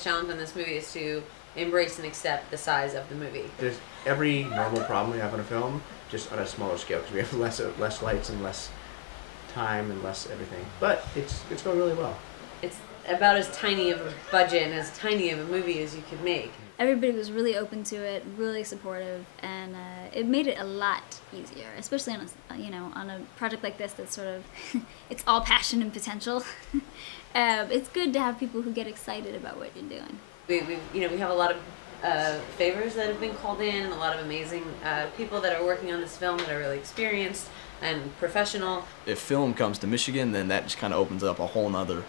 biggest challenge on this movie is to embrace and accept the size of the movie. There's every normal problem we have on a film, just on a smaller scale, because we have less lights and less time and less everything. But it's going really well. It's about as tiny of a budget and as tiny of a movie as you could make. Everybody was really open to it, really supportive, and it made it a lot easier, especially on on a project like this that's sort of it's all passion and potential. It's good to have people who get excited about what you're doing. We have a lot of favors that have been called in, and a lot of amazing people that are working on this film that are really experienced and professional. If film comes to Michigan, then that just kind of opens up a whole nother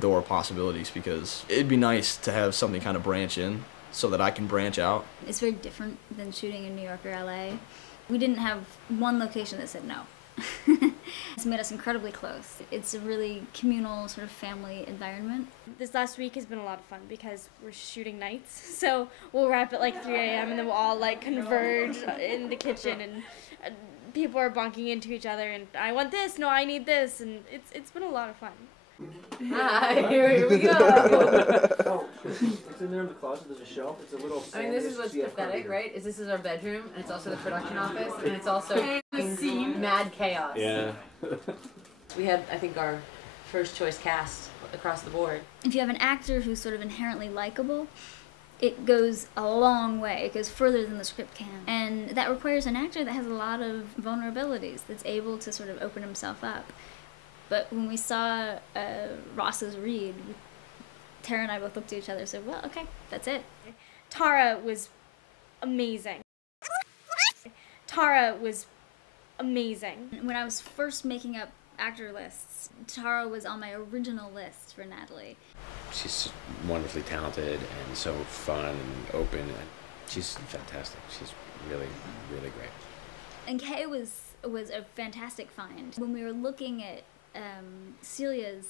door of possibilities, because it'd be nice to have something kind of branch in so that I can branch out. It's very different than shooting in New York or LA. We didn't have one location that said no. It's made us incredibly close. It's a really communal sort of family environment. This last week has been a lot of fun because we're shooting nights, so we'll wrap at like 3 a.m. and then we'll all like converge in the kitchen, and people are bonking into each other and I want this, no I need this, and it's been a lot of fun. Hi, here we go. Oh, it's in there in the closet. There's a shelf. It's a little. I mean, this is what's pathetic, right? This is our bedroom, and it's also the production office, and it's also mad chaos. Yeah. We had, I think, our first choice cast across the board. If you have an actor who's sort of inherently likable, it goes a long way. It goes further than the script can. And that requires an actor that has a lot of vulnerabilities, that's able to sort of open himself up. But when we saw Ross's read, Tara and I both looked at each other and said, well, okay, that's it. Tara was amazing. Tara was amazing. When I was first making up actor lists, Tara was on my original list for Natalie. She's wonderfully talented and so fun and open. And she's fantastic. She's really, really great. And Kay was a fantastic find. When we were looking at Celia's,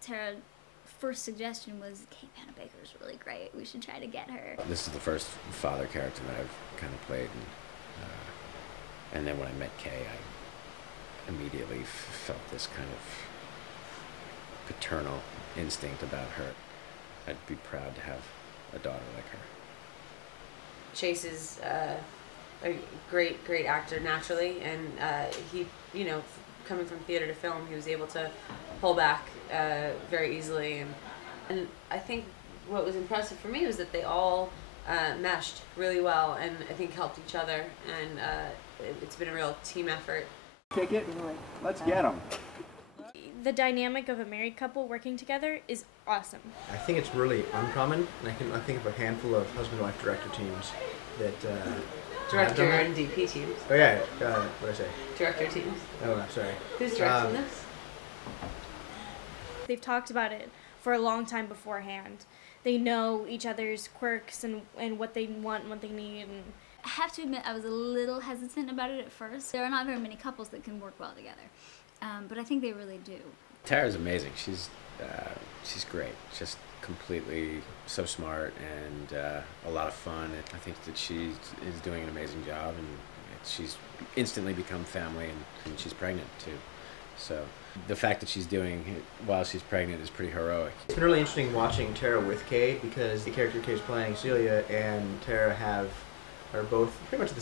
Tara's first suggestion was Kay Panabaker is really great. We should try to get her. This is the first father character that I've kind of played, and then when I met Kay, I immediately felt this kind of paternal instinct about her. I'd be proud to have a daughter like her. Chase is a great actor naturally, and he, coming from theater to film, he was able to pull back very easily, and I think what was impressive for me was that they all meshed really well, and I think helped each other, and it's been a real team effort. Kick it. Let's get them. The dynamic of a married couple working together is awesome. I think it's really uncommon, and I think of a handful of husband-wife director teams that Director and DP teams. Oh yeah, what did I say? Director teams. Oh, I'm sorry. Who's directing this? They've talked about it for a long time beforehand. They know each other's quirks and what they want and what they need. And I have to admit, I was a little hesitant about it at first. There are not very many couples that can work well together, but I think they really do. Tara's amazing. She's great. Just completely so smart and a lot of fun. I think that she is doing an amazing job, and she's instantly become family, and she's pregnant too. So the fact that she's doing it while she's pregnant is pretty heroic. It's been really interesting watching Tara with Kay, because the character Kay's playing, Celia, and Tara are both pretty much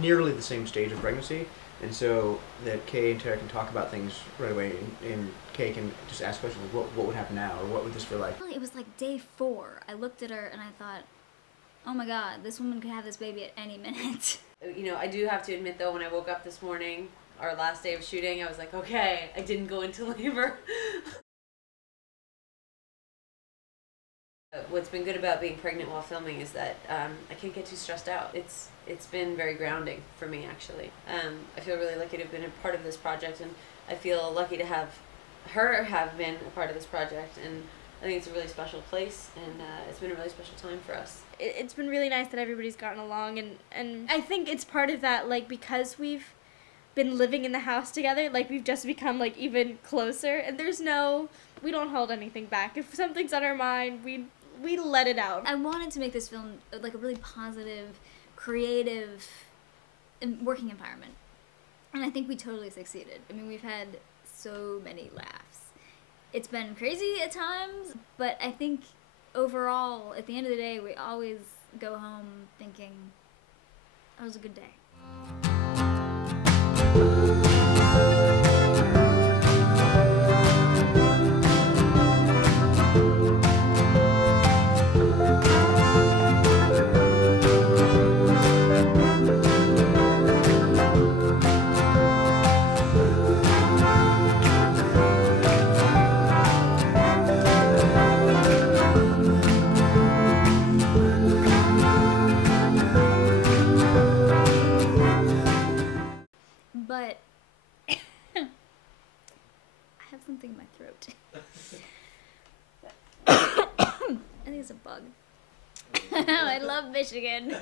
nearly the same stage of pregnancy, and so that Kay and Tara can talk about things right away, and Kay can just ask questions like, what would happen now, or what would this feel like? It was like day 4. I looked at her and I thought, oh my God, this woman could have this baby at any minute. I do have to admit though, when I woke up this morning, our last day of shooting, I was like, okay, I didn't go into labor. What's been good about being pregnant while filming is that I can't get too stressed out. It's been very grounding for me, actually. I feel really lucky to have been a part of this project, and I feel lucky to have her have been a part of this project, and I think it's a really special place, and it's been a really special time for us. It's been really nice that everybody's gotten along, and I think it's part of that, like, because we've been living in the house together, like, we've just become, like, even closer, and we don't hold anything back. If something's on our mind, we let it out. I wanted to make this film like a really positive, creative working environment, and I think we totally succeeded. I mean, we've had so many laughs. It's been crazy at times, but I think overall, at the end of the day, we always go home thinking, that was a good day. But I have something in my throat. I think it's a bug. I love Michigan.